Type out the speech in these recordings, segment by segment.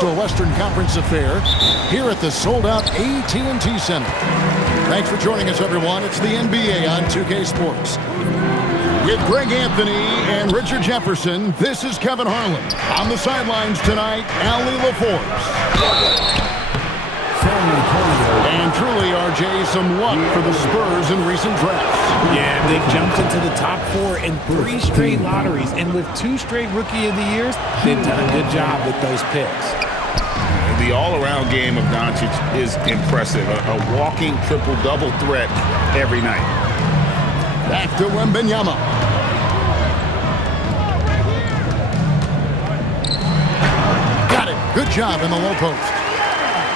to a Western Conference affair here at the sold-out AT&T Center. Thanks for joining us, everyone. It's the NBA on 2K Sports. With Greg Anthony and Richard Jefferson, this is Kevin Harlan. On the sidelines tonight, Allie LaForce. And truly, RJ, some luck for the Spurs in recent drafts. Yeah, they jumped into the top 4 in 3 straight lotteries, and with 2 straight Rookie of the Years, they've done a good job with those picks. The all-around game of Doncic is impressive. A walking triple-double threat every night. Back to Wembanyama. Got it. Good job in the low post.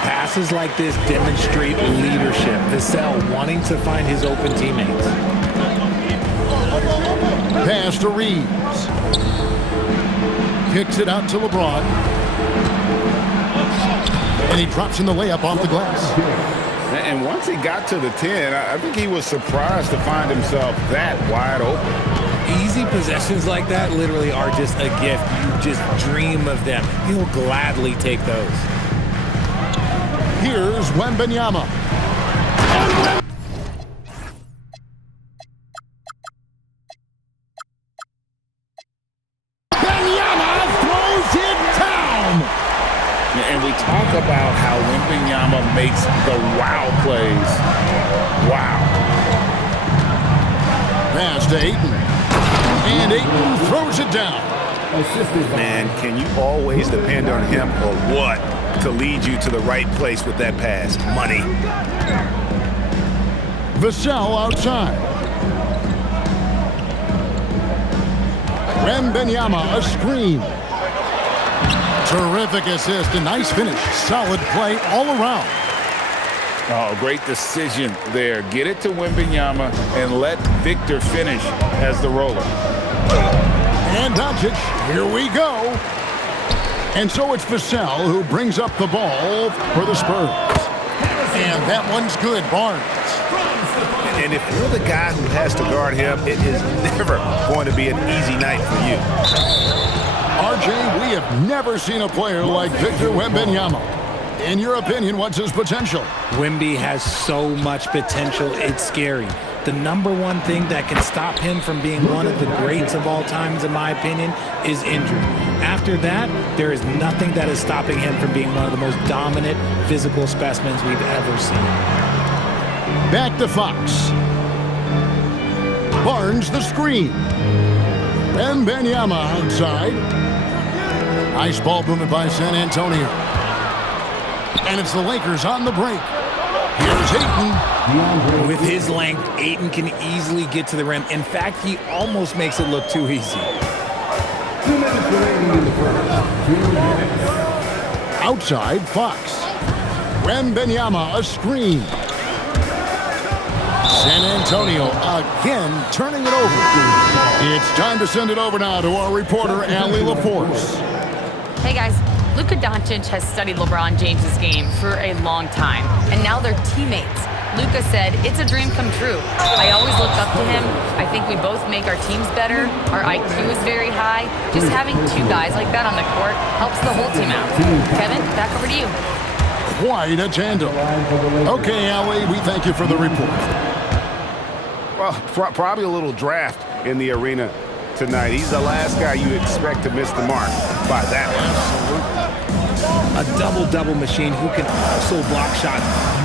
Passes like this demonstrate leadership. Vassell wanting to find his open teammates. Pass to Reeves. Kicks it out to LeBron. And he drops in the layup off the glass. And once he got to the 10, I think he was surprised to find himself that wide open. Easy possessions like that literally are just a gift. You just dream of them. He'll gladly take those. Here's Wembanyama. Wembanyama throws it down. And we talk about how Wembanyama makes the wow plays. Wow. Pass to Ayton. And Ayton throws it down. Man, can you always depend on him or what to lead you to the right place with that pass? Money. Vassell outside. Wembanyama, a screen. Terrific assist, a nice finish. Solid play all around. Oh, great decision there. Get it to Wembanyama and let Victor finish as the roller. And Doncic, here we go. And so it's Vassell who brings up the ball for the Spurs. And that one's good, Barnes. And if you're the guy who has to guard him, it is never going to be an easy night for you. RJ, we have never seen a player like Victor Wembanyama. In your opinion, what's his potential? Wemby has so much potential, it's scary. The #1 thing that can stop him from being one of the greats of all times, in my opinion, is injury. After that, there is nothing that is stopping him from being one of the most dominant physical specimens we've ever seen. Back to Fox. Barnes the screen. Wembanyama outside. Nice ball movement by San Antonio. And it's the Lakers on the break. Here's Ayton. With his length, Ayton can easily get to the rim. In fact, he almost makes it look too easy. 2 minutes remaining in the first. 2 minutes. Outside, Fox. Wembanyama, a screen. San Antonio again turning it over. It's time to send it over now to our reporter, Allie LaForce. Hey guys, Luka Doncic has studied LeBron James's game for a long time, and now they're teammates. Luka said, "It's a dream come true. I always looked up to him. I think we both make our teams better. Our IQ is very high. Just having 2 guys like that on the court helps the whole team out." Kevin, back over to you. Quite a tandem. Okay, Allie, we thank you for the report. Well, probably a little draft in the arena tonight. He's the last guy you expect to miss the mark by that one. A double-double machine who can also block shots.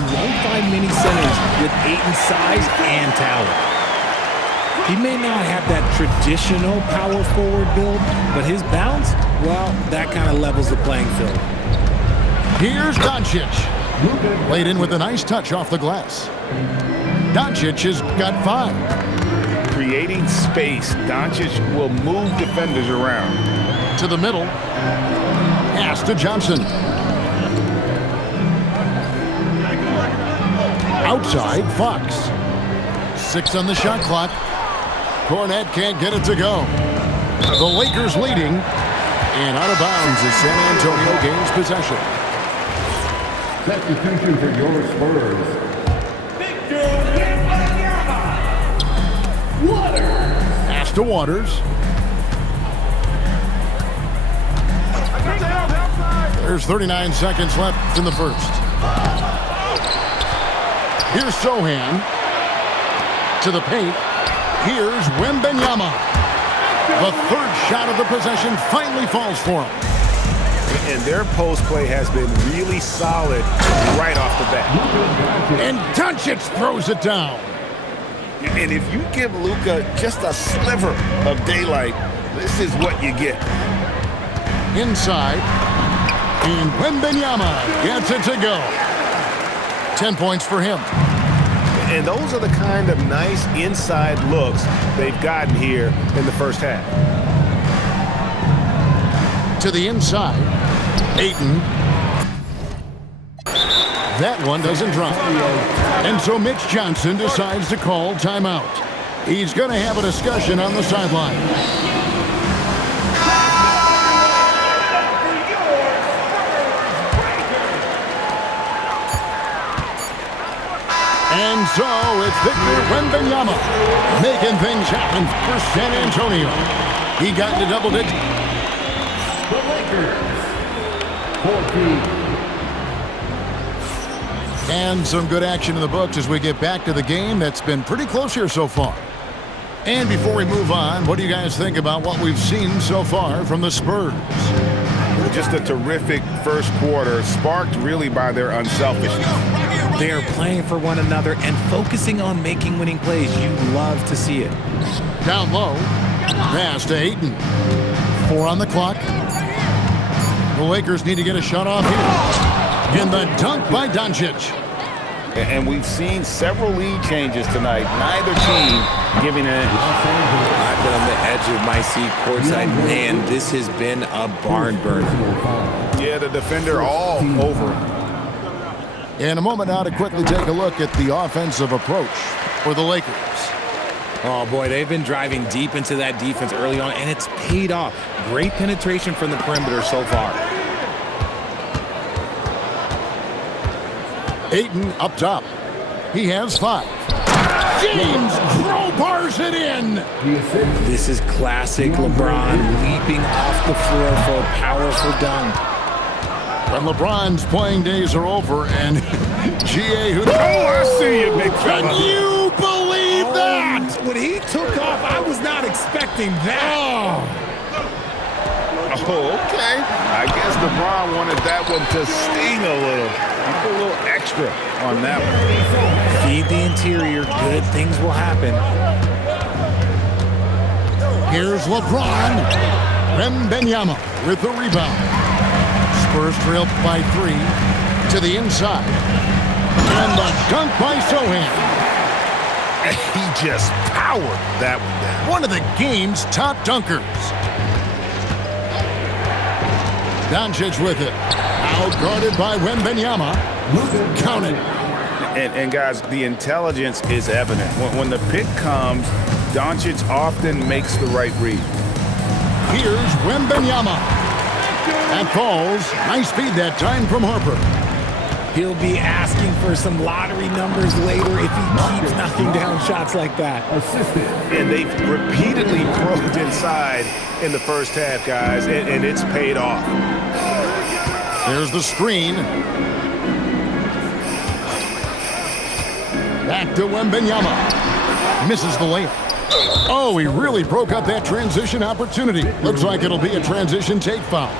You won't find many centers with Ayton's size and talent. He may not have that traditional power forward build, but his bounce, well, that kind of levels the playing field. Here's Doncic. Laid in with a nice touch off the glass. Doncic has got 5. Creating space, Doncic will move defenders around. To the middle. Pass to Johnson. Outside, Fox. 6 on the shot clock. Cornette can't get it to go. The Lakers leading. And out of bounds as San Antonio gains possession. Substitution for your Spurs. Pass to Waters. There's 39 seconds left in the first. Here's Sohan to the paint. Here's Wembanyama. The third shot of the possession finally falls for him. And their post play has been really solid right off the bat. And Doncic throws it down. And if you give Luka just a sliver of daylight, this is what you get. Inside. And Wembanyama gets it to go. 10 points for him. And those are the kind of nice inside looks they've gotten here in the first half. To the inside. Ayton. That one doesn't drop. And so Mitch Johnson decides to call timeout. He's going to have a discussion on the sideline. And so it's Victor Wembanyama making things happen for San Antonio. He got into double digits. The Lakers, 14. And some good action in the books as we get back to the game that's been pretty close here so far. And before we move on, what do you guys think about what we've seen so far from the Spurs? Just a terrific first quarter, sparked really by their unselfishness. They are playing for one another and focusing on making winning plays. You love to see it. Down low. Pass to Ayton. 4 on the clock. The Lakers need to get a shot off here. And the dunk by Doncic. And we've seen several lead changes tonight. Neither team giving an inch. I've been on the edge of my seat courtside. Man, this has been a barn burner. Yeah, the defender all over. In a moment now to quickly take a look at the offensive approach for the Lakers. Oh, boy, they've been driving deep into that defense early on, and it's paid off. Great penetration from the perimeter so far. Ayton up top. He has 5. James crowbars it in. This is classic LeBron leaping off the floor for a powerful dunk. When LeBron's playing days are over and G.A. who... Oh, I see you, big fella. Can you believe that? When he took off, I was not expecting that. Oh, okay. I guess LeBron wanted that one to sting a little. He put a little extra on that one. Feed the interior. Good things will happen. Here's LeBron. Wembanyama with the rebound. Spurs trail by 3 to the inside. And the dunk by Sohan. He just powered that one down. One of the game's top dunkers. Doncic with it. Out guarded by Wembanyama. Counted. And guys, the intelligence is evident. When the pick comes, Doncic often makes the right read. Here's Wembanyama. That falls. Nice feed that time from Harper. He'll be asking for some lottery numbers later if he keeps knocking down shots like that. And they've repeatedly probed inside in the first half, guys, and it's paid off. There's the screen. Back to Wembanyama. Misses the layup. Oh, he really broke up that transition opportunity. Looks like it'll be a transition take foul.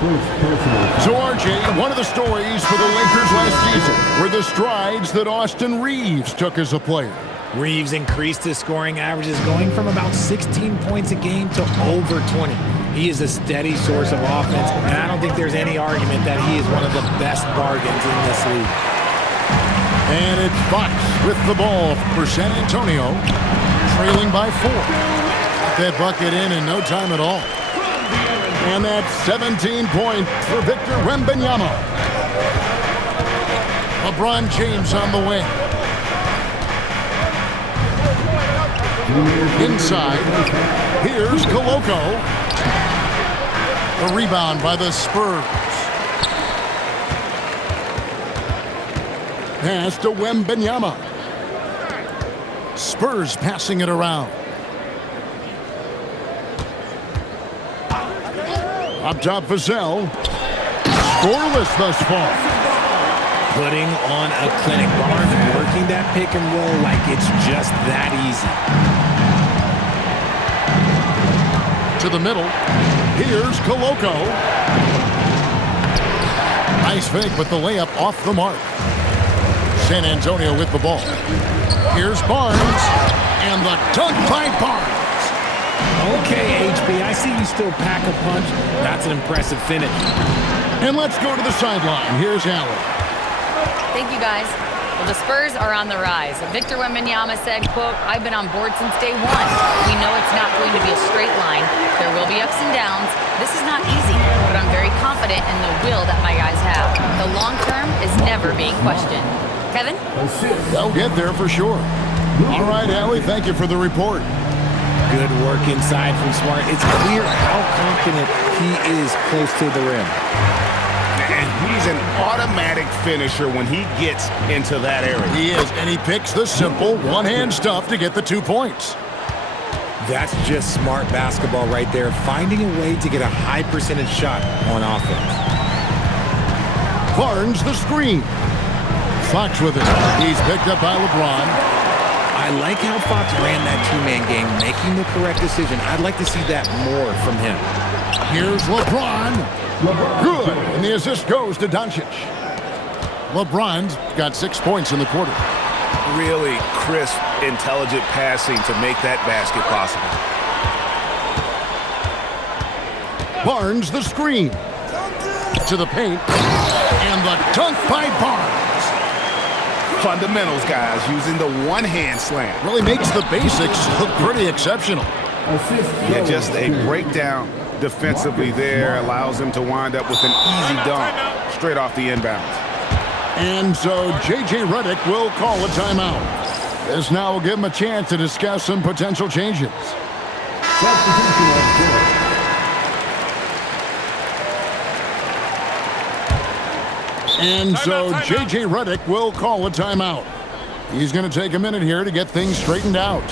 So, RJ, one of the stories for the Lakers last season were the strides that Austin Reeves took as a player. Reeves increased his scoring averages, going from about 16 points a game to over 20. He is a steady source of offense, and I don't think there's any argument that he is one of the best bargains in this league. And it's Fox with the ball for San Antonio, trailing by 4. That bucket in no time at all. And that's 17 points for Victor Wembanyama. LeBron James on the wing. Inside, here's Koloko. The rebound by the Spurs. Pass to Wembanyama. Spurs passing it around. Up top, Vassell. scoreless thus far. Putting on a clinic. Barnes working that pick and roll like it's just that easy. To the middle. Here's Koloko. Nice fake, but the layup off the mark. San Antonio with the ball. Here's Barnes. And the dunk by Barnes. Okay, HB, I see you still pack a punch. That's an impressive finish. And let's go to the sideline. Here's Allen. Thank you, guys. Well, the Spurs are on the rise. Victor Wembanyama said, quote, "I've been on board since day one. We know it's not going to be a straight line. There will be ups and downs. This is not easy, but I'm very confident in the will that my guys have. The long term is never being questioned." Kevin? They'll get there for sure. All right, Allie, thank you for the report. Good work inside from Smart. It's clear how confident he is close to the rim. And he's an automatic finisher when he gets into that area. He is, and he picks the simple one-hand stuff to get the 2 points. That's just smart basketball right there, finding a way to get a high percentage shot on offense. Barnes the screen. Fox with it. He's picked up by LeBron. I like how Fox ran that two-man game, making the correct decision. I'd like to see that more from him. Here's LeBron. Good. And the assist goes to Doncic. LeBron's got 6 points in the quarter. Really crisp, intelligent passing to make that basket possible. Barnes the screen. To the paint. And the dunk by Barnes. Fundamentals, guys, using the one-hand slam. Really makes the basics look pretty exceptional. Yeah, just a breakdown defensively there allows him to wind up with an easy dunk straight off the inbounds. And so J.J. Redick will call a timeout. This now will give him a chance to discuss some potential changes. And so J.J. Redick will call a timeout. He's going to take a minute here to get things straightened out.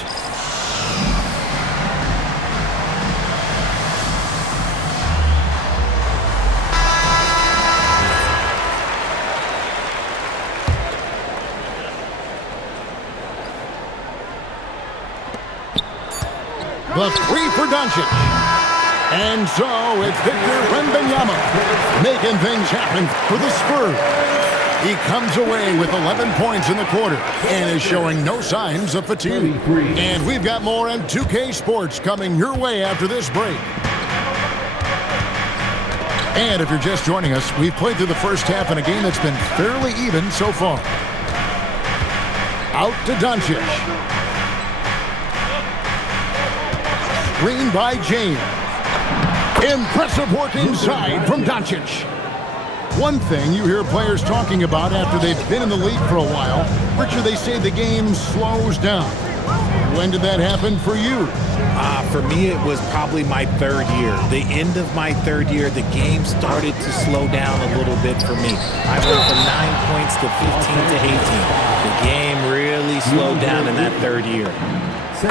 The three for Doncic. And so it's Victor Wembanyama making things happen for the Spurs. He comes away with 11 points in the quarter and is showing no signs of fatigue. And we've got more on 2K Sports coming your way after this break. And if you're just joining us, we've played through the first half in a game that's been fairly even so far. Out to Doncic. Screen by James. Impressive work inside from Doncic. One thing you hear players talking about after they've been in the league for a while, Richard, they say the game slows down. When did that happen for you? For me, it was probably my third year. The end of my third year, the game started to slow down a little bit for me. I went from 9 points to 15 to 18. The game really slowed down in that third year.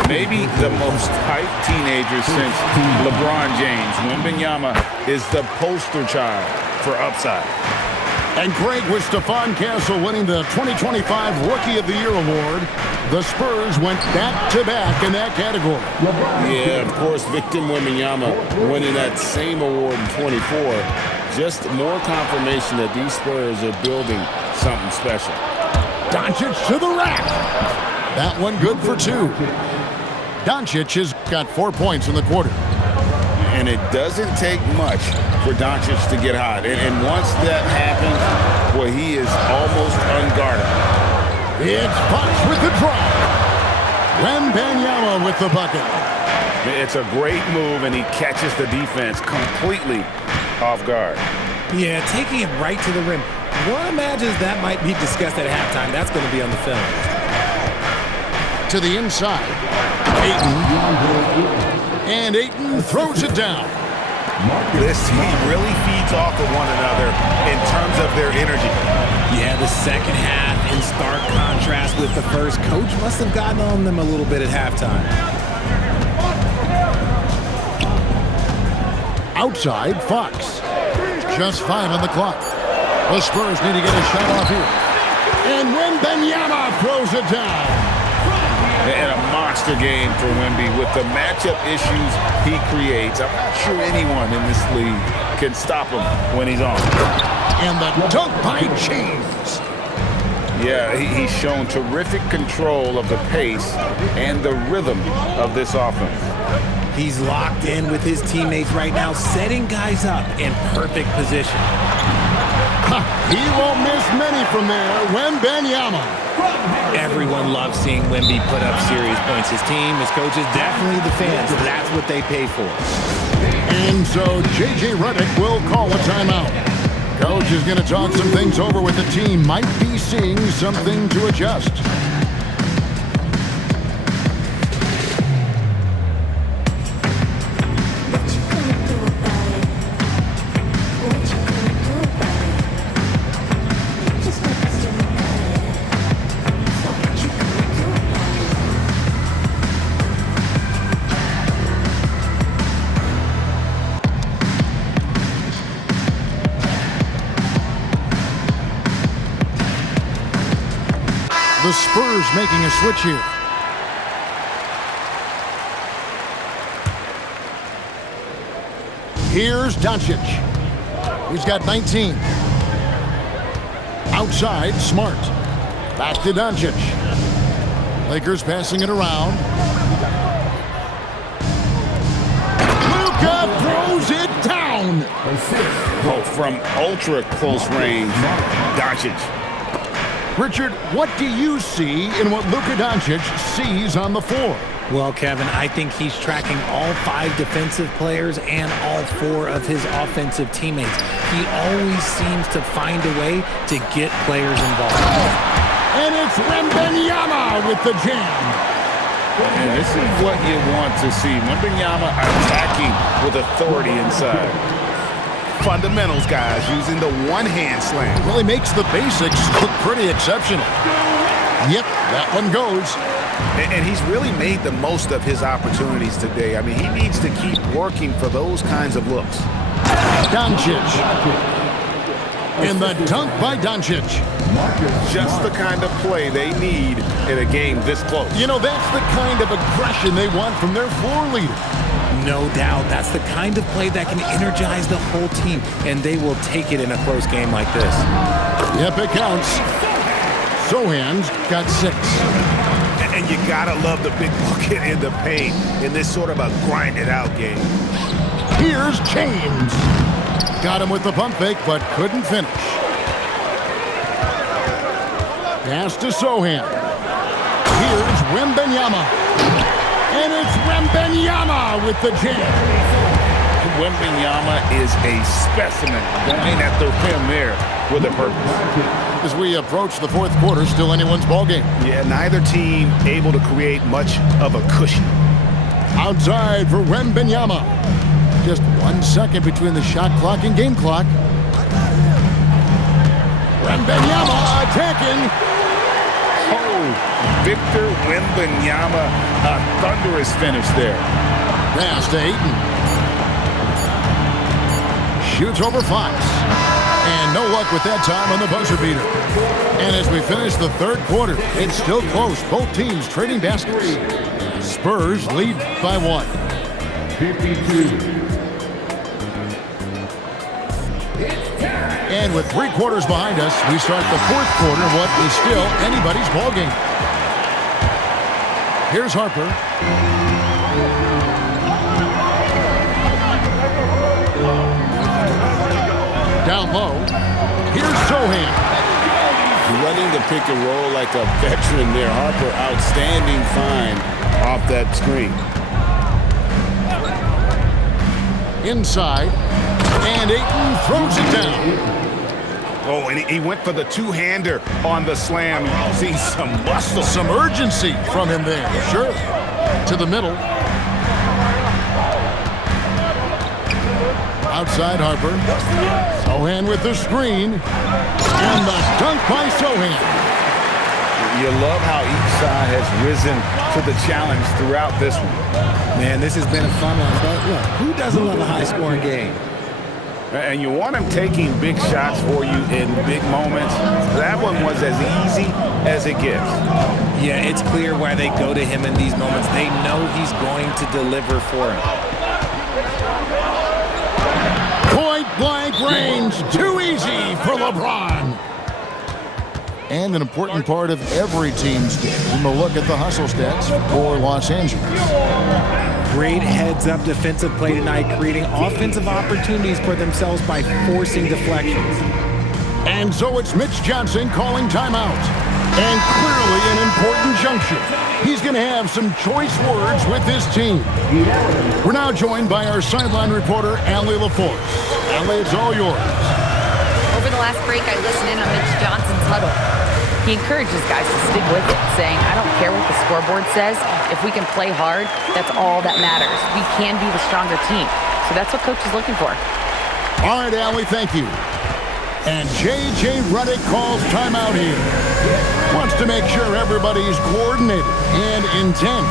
Maybe the most hyped teenager since LeBron James. Wembanyama is the poster child for upside. And Greg, with Stephon Castle winning the 2025 Rookie of the Year award, the Spurs went back-to-back in that category. Yeah, of course, Victor Wembanyama winning that same award in 24. Just more confirmation that these Spurs are building something special. Doncic to the rack. That one good for two. Doncic has got 4 points in the quarter. And it doesn't take much for Doncic to get hot. And once that happens, well, he is almost unguarded. It's Fox with the drive. Wembanyama with the bucket. It's a great move, and he catches the defense completely off guard. Yeah, taking it right to the rim. One imagines that might be discussed at halftime. That's going to be on the film. To the inside. Ayton. And Ayton throws it down. This team really feeds off of one another in terms of their energy. Yeah, the second half in stark contrast with the first. Coach must have gotten on them a little bit at halftime. Outside, Fox. Just 5 on the clock. The Spurs need to get a shot off here. And Wembanyama throws it down. And a monster game for Wemby with the matchup issues he creates. I'm not sure anyone in this league can stop him when he's on. And the dunk by James. Yeah, he's shown terrific control of the pace and the rhythm of this offense. He's locked in with his teammates right now, setting guys up in perfect position. He won't miss many from there. Wembanyama. Everyone loves seeing Wemby put up serious points. His team, his coaches, definitely the fans. That's what they pay for. And so J.J. Redick will call a timeout. Coach is going to talk some things over with the team. Might be seeing something to adjust. The Spurs making a switch here. Here's Doncic. He's got 19. Outside, Smart. Back to Doncic. Lakers passing it around. Luka throws it down. Oh, from ultra close range, Doncic. Richard, what do you see in what Luka Doncic sees on the floor? Well, Kevin, I think he's tracking all 5 defensive players and all 4 of his offensive teammates. He always seems to find a way to get players involved. And it's Wembanyama with the jam. And this is what you want to see. Wembanyama attacking with authority inside. Fundamentals, guys, using the one-hand slam. Well, he makes the basics look pretty exceptional. Yep, that one goes. And he's really made the most of his opportunities today. I mean, he needs to keep working for those kinds of looks. Doncic. And the dunk by Doncic. Just the kind of play they need in a game this close. You know, that's the kind of aggression they want from their floor leader. No doubt. That's the kind of play that can energize the whole team, and they will take it in a close game like this. Yep, it counts. Sohan's got 6. And you gotta love the big bucket in the paint in this sort of a grinded-out game. Here's James. Got him with the pump fake, but couldn't finish. Pass to Sohan. Here's Wembanyama. And it's Wembanyama with the jam. Wembanyama is a specimen going at the rim there with a purpose. As we approach the 4th quarter, still anyone's ballgame. Yeah, neither team able to create much of a cushion. Outside for Wembanyama. Just 1 second between the shot clock and game clock. Wembanyama attacking. Oh, Victor Wembanyama, a thunderous finish there. Pass to Ayton. Shoots over Fox. And no luck with that time on the buzzer beater. And as we finish the 3rd quarter, it's still close. Both teams trading baskets. Spurs lead by 1. 52. And with 3 quarters behind us, we start the 4th quarter of what is still anybody's ballgame. Here's Harper. Down low. Here's Sohan. Running the pick and roll like a veteran there. Harper, outstanding find off that screen. Inside. And Ayton throws it down. Oh, and he went for the two-hander on the slam. You see some muscle. Some urgency from him there. Sure. To the middle. Outside Harper. Sohan with the screen. And the dunk by Sohan. You love how each side has risen to the challenge throughout this one. Man, this has been a fun one. But look, who doesn't love a high-scoring game? And you want him taking big shots for you in big moments. That one was as easy as it gets. Yeah, it's clear why they go to him in these moments. They know he's going to deliver for him. Point-blank range, too easy for LeBron. And an important part of every team's game. We'll look at the hustle stats for Los Angeles. Great heads-up defensive play tonight, creating offensive opportunities for themselves by forcing deflections. And so it's Mitch Johnson calling timeout. And clearly an important juncture. He's going to have some choice words with his team. We're now joined by our sideline reporter, Allie LaForce. Allie, it's all yours. Over the last break, I listened in on Mitch Johnson's huddle. He encourages guys to stick with it, saying, I don't care what the scoreboard says. If we can play hard, that's all that matters. We can be the stronger team. So that's what Coach is looking for. All right, Allie, thank you. And J.J. Redick calls timeout here. Wants to make sure everybody's coordinated and intent.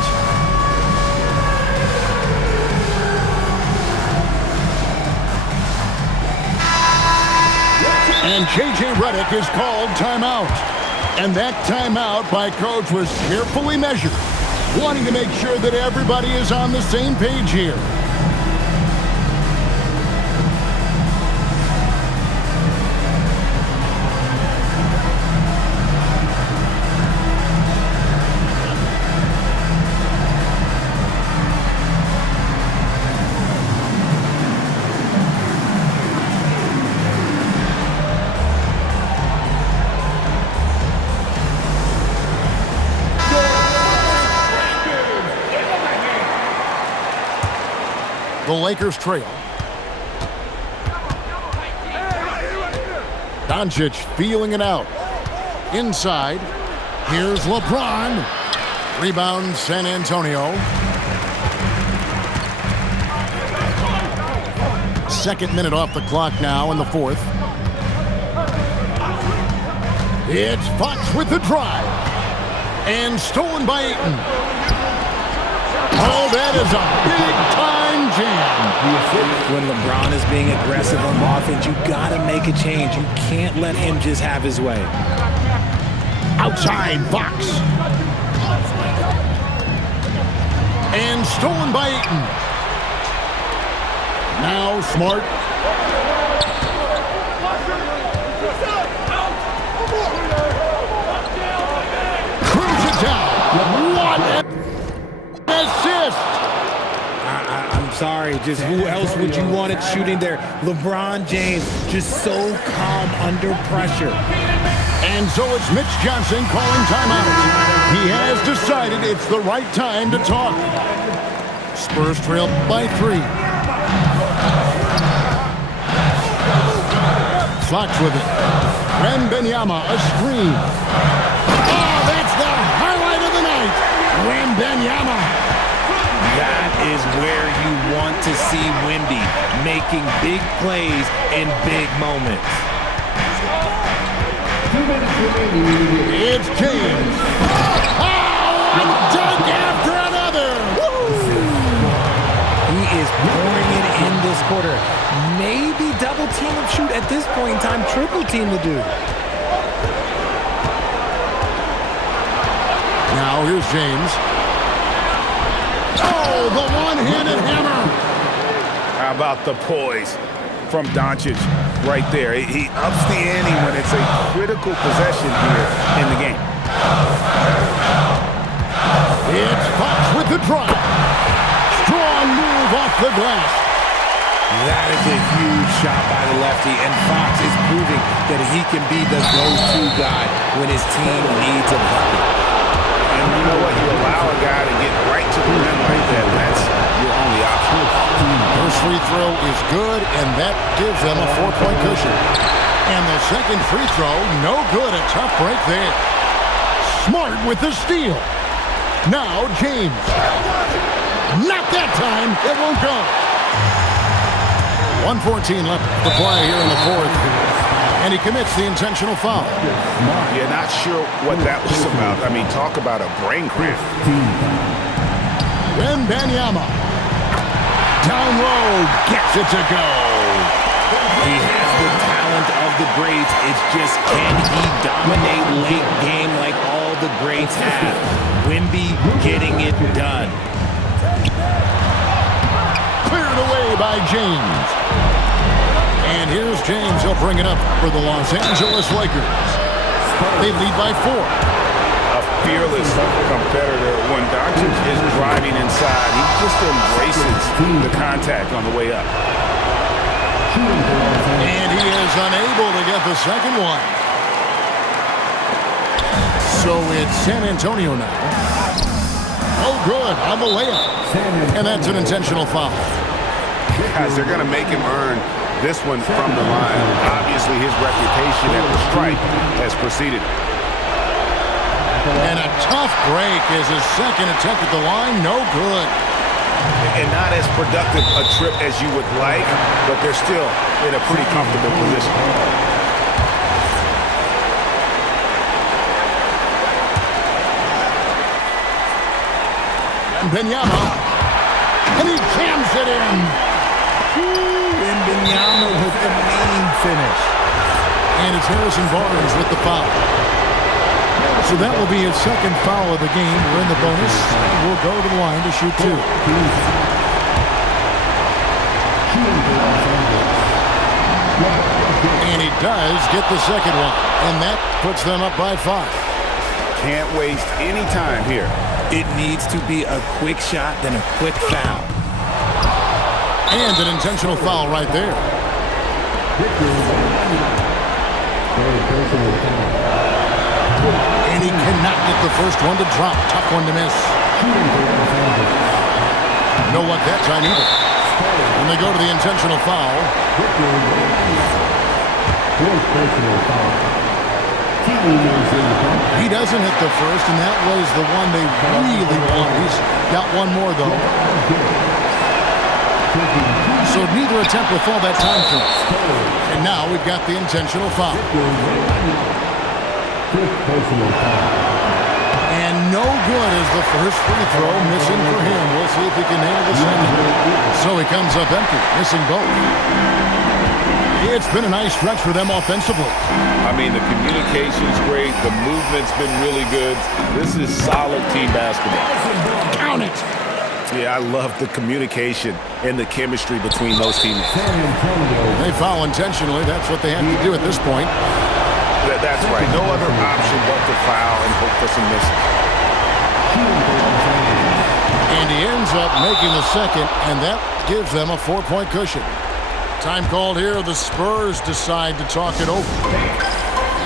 And J.J. Redick is called timeout. And that timeout by Coach was carefully measured, wanting to make sure that everybody is on the same page here. The Lakers trail. Doncic feeling it out. Inside. Here's LeBron. Rebound San Antonio. Second minute off the clock now in the fourth. It's Fox with the drive. And stolen by Ayton. Oh, that is a big-time jam. When LeBron is being aggressive on offense, you got to make a change. You can't let him just have his way. Outside, Fox. And stolen by Ayton. Now Smart. Cruise it down. What an assist. I'm sorry, just who else would you want it shooting there? LeBron James, just so calm under pressure. And so it's Mitch Johnson calling timeout. He has decided it's the right time to talk. Spurs trail by 3. Fox with it. Wembanyama, a screen. Oh, that's the highlight of the night. Wembanyama. That is where you want to see Wemby, making big plays in big moments. 2 minutes remaining in the game. It's James. Oh, a dunk after another. He is pouring it in this quarter. Maybe double team and shoot at this point in time, triple team the dude. Now here's James. Oh, the one-handed hammer. How about the poise from Doncic right there? He ups the ante when it's a critical possession here in the game. It's Fox with the drive. Strong move off the glass. That is a huge shot by the lefty, and Fox is proving that he can be the go-to guy when his team needs a bucket. And you know what? You allow a guy to get right to the rim like that. That's your only option. First free throw is good, and that gives them a 4-point cushion. And the second free throw, no good. A tough break there. Smart with the steal. Now James. Not that time. It won't go. 1:14 left to play here in the fourth. And he commits the intentional foul. You're not sure what that was about. I mean, talk about a brain cramp. Wembanyama. Down low. Gets it to go. the greats. It's just, can he dominate late game like all the greats have? Wemby getting it done. Cleared away by James. And here's James. He'll bring it up for the Los Angeles Lakers. They lead by 4. A fearless competitor. When Doncic is driving inside, he just embraces the contact on the way up. And he is unable to get the second one. So it's San Antonio now. Oh, good on the layup. And that's an intentional foul. Guys, they're going to make him earn this one from the line. Obviously, his reputation at the stripe has preceded him. And a tough break is his second attempt at the line. No good. And not as productive a trip as you would like, but they're still in a pretty comfortable position. Benyama. And he jams it in. Wembanyama with the main finish. And it's Harrison Barnes with the foul. So that will be his second foul of the game. We're in the bonus. We'll go to the line to shoot 2. And he does get the second one. And that puts them up by 5. Can't waste any time here. It needs to be a quick shot, then a quick foul. And an intentional foul right there. And he cannot get the first one to drop. Tough one to miss. No luck that time either. And they go to the intentional foul. He doesn't hit the first, and that was the one they really want. He's got one more, though. So neither attempt will fall that time for him. And now we've got the intentional foul. And no good is the first free throw, missing for him. We'll see if he can nail the second. So he comes up empty, missing both. It's been a nice stretch for them offensively. I mean, the communication's great. The movement's been really good. This is solid team basketball. Count it. Yeah, I love the communication and the chemistry between those teammates. They foul intentionally. That's what they have to do at this point. That's right. No other option but to foul and hope for some misses. And he ends up making the second, and that gives them a 4-point cushion. Time called here. The Spurs decide to talk it over.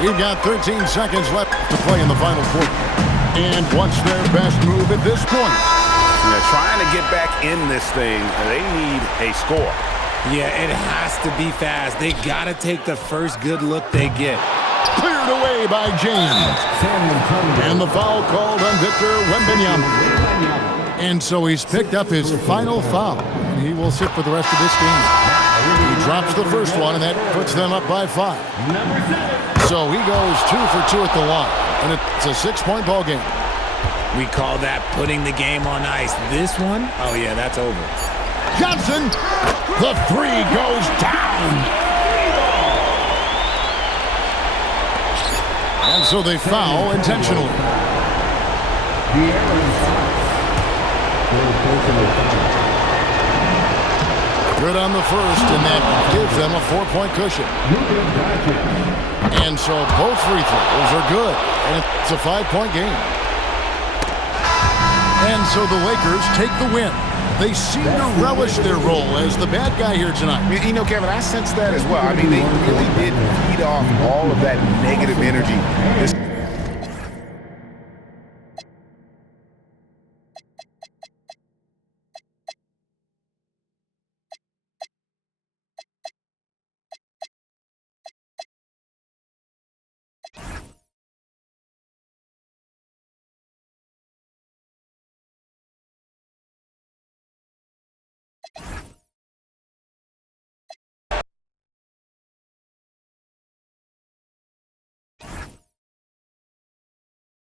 We've got 13 seconds left to play in the final quarter. And what's their best move at this point? Yeah, trying to get back in this thing, they need a score. Yeah, it has to be fast. They got to take the first good look they get. Cleared away by James. And the foul called on Victor Wembanyama. And so he's picked up his final foul. And he will sit for the rest of this game. He drops the first one, and that puts them up by 5. So he goes 2 for 2 at the line. And it's a 6-point ball game. We call that putting the game on ice. This one, oh yeah, that's over. Johnson, the 3 goes down. And so they foul intentionally. Good on the first, and that gives them a 4-point cushion. And so both free throws are good, and it's a 5-point game. And so the Lakers take the win. They seem to relish their role as the bad guy here tonight. You know, Kevin, I sense that as well. I mean, they really did feed off all of that negative energy.